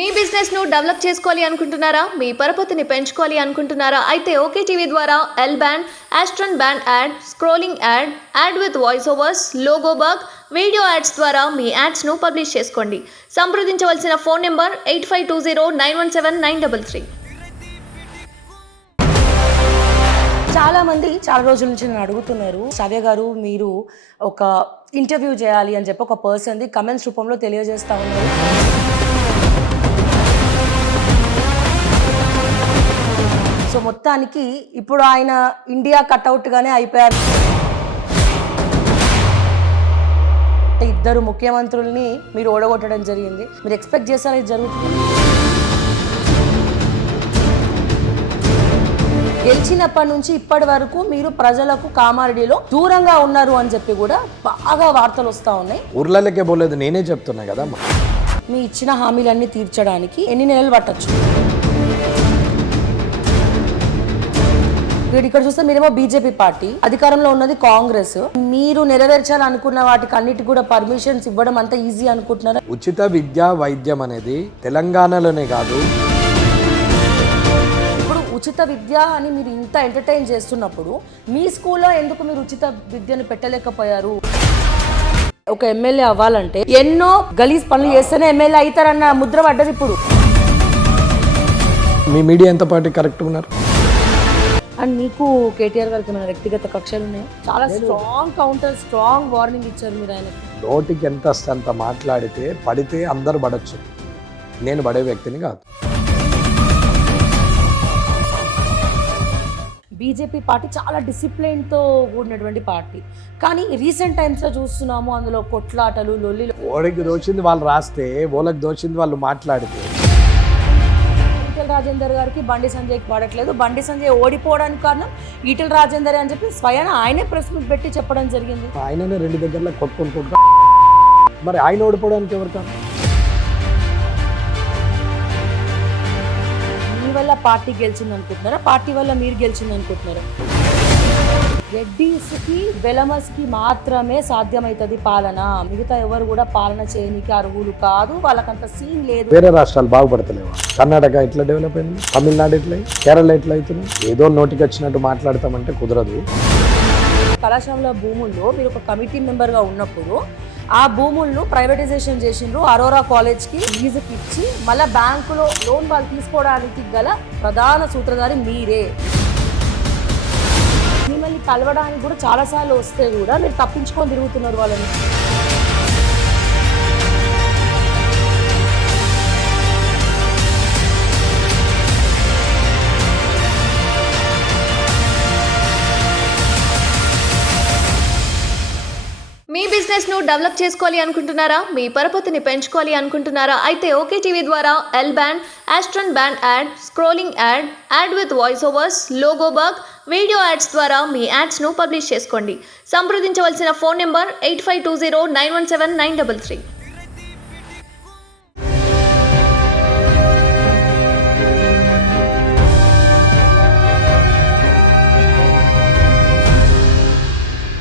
మీ business ను develop చేసుకోవాలి అనుకుంటున్నారా? మీ పరపతిని పెంచుకోవాలి అనుకుంటున్నారా? అయితే ఓకే టీవీ ద్వారా ఎల్ బ్యాండ్, ఆస్ట్రన్ band ad, scrolling ad, ad with voice overs, logo bug, video ads ద్వారా మీ యాడ్స్ ను పబ్లిష్ చేసుకోండి. సంప్రదించవలసిన ఫోన్ నెంబర్ 8520917933. చాలా మంది చాలా రోజుల నుంచి నన్ను అడుగుతున్నారు, సవ్య గారు మీరు ఒక ఇంటర్వ్యూ చేయాలి అని చెప్పి ఒక పర్సన్ది కమెంట్స్ రూపంలో తెలియజేస్తా ఉన్నారు. సో మొత్తానికి ఇప్పుడు ఆయన ఇండియా కట్అవుట్గానే అయిపోయారు. ఇద్దరు ముఖ్యమంత్రుల్ని మీరు ఓడగొట్టడం జరిగింది. మీరు ఎక్స్పెక్ట్ చేశారా ఇది జరుగుతుంది? గెలిచినప్పటి నుంచి ఇప్పటి వరకు మీరు ప్రజలకు కామారెడ్డిలో దూరంగా ఉన్నారు అని చెప్పి కూడా బాగా వార్తలు వస్తూ ఉన్నాయి. ఊర్లకే పోలేదు, నేనే చెప్తున్నా కదా. మీ ఇచ్చిన హామీలన్నీ తీర్చడానికి ఎన్ని నెలలు పట్టచ్చు? ఇక్కడ చూస్తే మీరేమో బీజేపీ పార్టీ, అధికారంలో ఉన్నది కాంగ్రెస్. మీరు నెరవేర్చాలనుకున్న వాటికి అన్నిటి కూడా పర్మిషన్స్ ఇవ్వడం అంత ఈజీ అనుకుంటున్నారా? ఉచిత విద్య వైద్యం అనేది తెలంగాణలోనే కాదు. ఇప్పుడు ఉచిత విద్య అని మీరు ఇంత ఎంటర్టైన్ చేస్తున్నప్పుడు మీ స్కూల్లో ఎందుకు మీరు ఉచిత విద్యను పెట్టలేకపోయారు? ఒక ఎమ్మెల్యే అవ్వాలంటే ఎన్నో గలీజ్ పనులు చేస్తేనే ఎమ్మెల్యే అవుతారన్న ముద్ర పడ్డది. ఇప్పుడు మీ మీడియా ఎంత పార్టీ కరెక్ట్ ఉన్నారు? అండ్ మీకు కేటీఆర్ గారికి ఏమైనా వ్యక్తిగత కక్షలు ఉన్నాయి? చాలా స్ట్రాంగ్ కౌంటర్, స్ట్రాంగ్ వార్నింగ్ ఇచ్చారు మీరు ఆయనకి. నోటికి ఎంత వస్తే అంత మాట్లాడితే పడితే అందరు పడచ్చు, నేను పడే వ్యక్తిని కాదు. బీజేపీ పార్టీ చాలా డిసిప్లిన్తో కూడినటువంటి పార్టీ, కానీ రీసెంట్ టైమ్స్లో చూస్తున్నాము అందులో కొట్లాటలు, లొల్లిలు. ఓడికి దోచింది వాళ్ళు రాస్తే, ఓళ్ళకి దోచింది వాళ్ళు మాట్లాడితే. ఈటెల రాజేందర్ గారికి బండి సంజయ్కి పడట్లేదు, బండి సంజయ్ ఓడిపోవడానికి కారణం ఈటెల రాజేందర్ అని చెప్పి స్వయాన ఆయనే ప్రెస్ మీట్ పెట్టి చెప్పడం జరిగింది. ఆయననే 2 దగ్గరలో కొట్టుకుంటా, మరి ఆయన ఓడిపోవడానికి ఎవరు కాదు? మీ వల్ల పార్టీ గెలిచింది అనుకుంటున్నారా? పార్టీ వల్ల మీరు గెలిచింది అనుకుంటున్నారా? రెడ్డిస్కి, వెలమస్కి మాత్రమే సాధ్యమవుతుంది పాలన. మిగతా ఎవరు కూడా పాలన చేయడానికి అర్హులు కాదు, వాళ్ళకంత సీన్ లేదు. వేరే రాష్ట్రాలు బాగుపడతలేవా? కర్ణాటక ఎట్లా డెవలప్ అయింది, తమిళనాడు ఎట్లా, కేరళ ఎట్లా అవుతుంది? ఏదో నోటికి వచ్చినట్టు మాట్లాడతామంటే కుదరదు. కళాశాల భూముల్లో మీరు ఒక కమిటీ మెంబర్గా ఉన్నప్పుడు ఆ భూములను ప్రైవేటైజేషన్ చేసిండ్రు. అరోరా కాలేజ్కి లీజుకి ఇచ్చి మళ్ళీ బ్యాంకులో లోన్ వాళ్ళు తీసుకోవడానికి గల ప్రధాన సూత్రధారి మీరే. మిమ్మల్ని కలవడానికి కూడా చాలాసార్లు వస్తే కూడా మీరు తప్పించుకొని తిరుగుతున్నారు వాళ్ళని. మీ బిజినెస్ ను డెవలప్ చేసుకోవాలి అనుకుంటున్నారా? మీ పరపతిని పెంచుకోవాలి అనుకుంటున్నారా? అయితే ఓకే టీవీ ద్వారా ఎల్ బ్యాండ్, ఆస్ట్రన్ band ad, scrolling ad, ad with voice overs, logo bug, video ads ద్వారా మీ యాడ్స్ ను పబ్లిష్ చేసుకోండి. సంప్రదించవలసిన ఫోన్ నెంబర్ 8520917933.